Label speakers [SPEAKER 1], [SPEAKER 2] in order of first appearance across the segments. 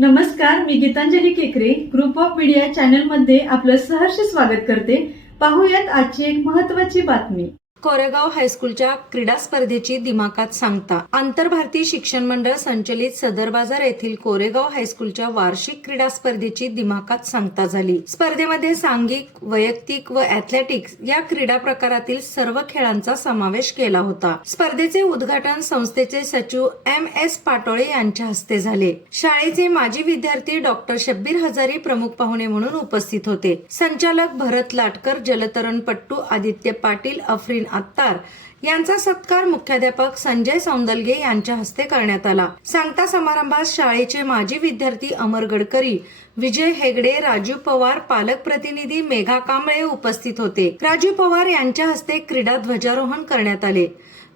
[SPEAKER 1] नमस्कार मी गीतांजली केकरे. Group of media चॅनलमध्ये आपलं सहर्ष स्वागत करते. पाहूयात आजची एक महत्वाची बातमी.
[SPEAKER 2] कोरेगाव हायस्कूलच्या क्रीडा स्पर्धेची दिमाकात सांगता. आंतरभारतीय शिक्षण मंडळ संचलित सदर बाजार येथील कोरेगाव हायस्कूलच्या वार्षिक क्रीडा स्पर्धेची दिमाकात सांगता झाली. स्पर्धेमध्ये सांघिक वैयक्तिक व ऍथलेटिक्स या क्रीडा प्रकारातील सर्व खेळांचा समावेश केला होता. स्पर्धेचे उद्घाटन संस्थेचे सचिव एम एस पाटोळे यांच्या हस्ते झाले. शाळेचे माजी विद्यार्थी डॉक्टर शब्बीर हजारी प्रमुख पाहुणे म्हणून उपस्थित होते. संचालक भरत लाटकर जलतरणपट्टू आदित्य पाटील अफरीन अत्तार यांचा सत्कार मुख्याध्यापक संजय सौंदलगे यांच्या हस्ते करण्यात आला. सांगता समारंभात शाळेचे माजी विद्यार्थी अमर गडकरी विजय हेगडे राजू पवार पालक प्रतिनिधी मेघा कांबळे उपस्थित होते. राजू पवार यांच्या हस्ते क्रीडा ध्वजारोहण करण्यात आले.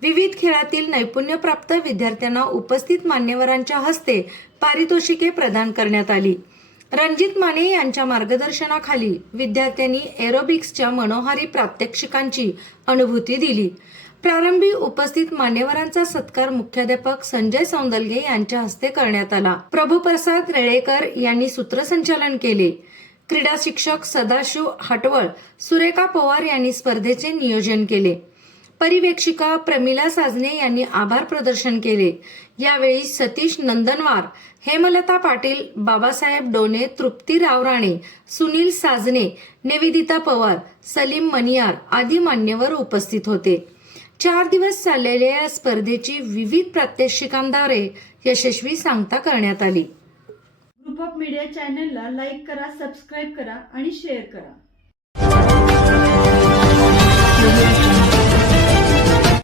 [SPEAKER 2] विविध खेळातील नैपुण्यप्राप्त विद्यार्थ्यांना उपस्थित मान्यवरांच्या हस्ते पारितोषिके प्रदान करण्यात आली. रणजित माने यांच्या मार्गदर्शनाखाली विद्यार्थ्यांनी एरोबिक्सच्या मनोहारी प्रात्यक्षिकांची अनुभूती दिली. प्रारंभी उपस्थित मान्यवरांचा सत्कार मुख्याध्यापक संजय सौंदलगे यांच्या हस्ते करण्यात आला. प्रभुप्रसाद रेळेकर यांनी सूत्रसंचालन केले. क्रीडा शिक्षक सदाशिव हटवळ सुरेखा पवार यांनी स्पर्धेचे नियोजन केले. परिवेक्षिका प्रमिला साजने यांनी आभार प्रदर्शन केले. यावेळी सतीश नंदनवार हेमलता पाटील बाबासाहेब डोने तृप्ती रावराणे सुनील साजने निवेदिता पवार सलीम मनियार आदी मान्यवर उपस्थित होते. चार दिवस चाललेल्या या स्पर्धेची विविध प्रात्यक्षिकांद्वारे यशस्वी सांगता करण्यात आली.
[SPEAKER 1] ग्रुप ऑफ मीडिया चॅनलला लाईक करा सबस्क्राईब करा आणि शेअर करा.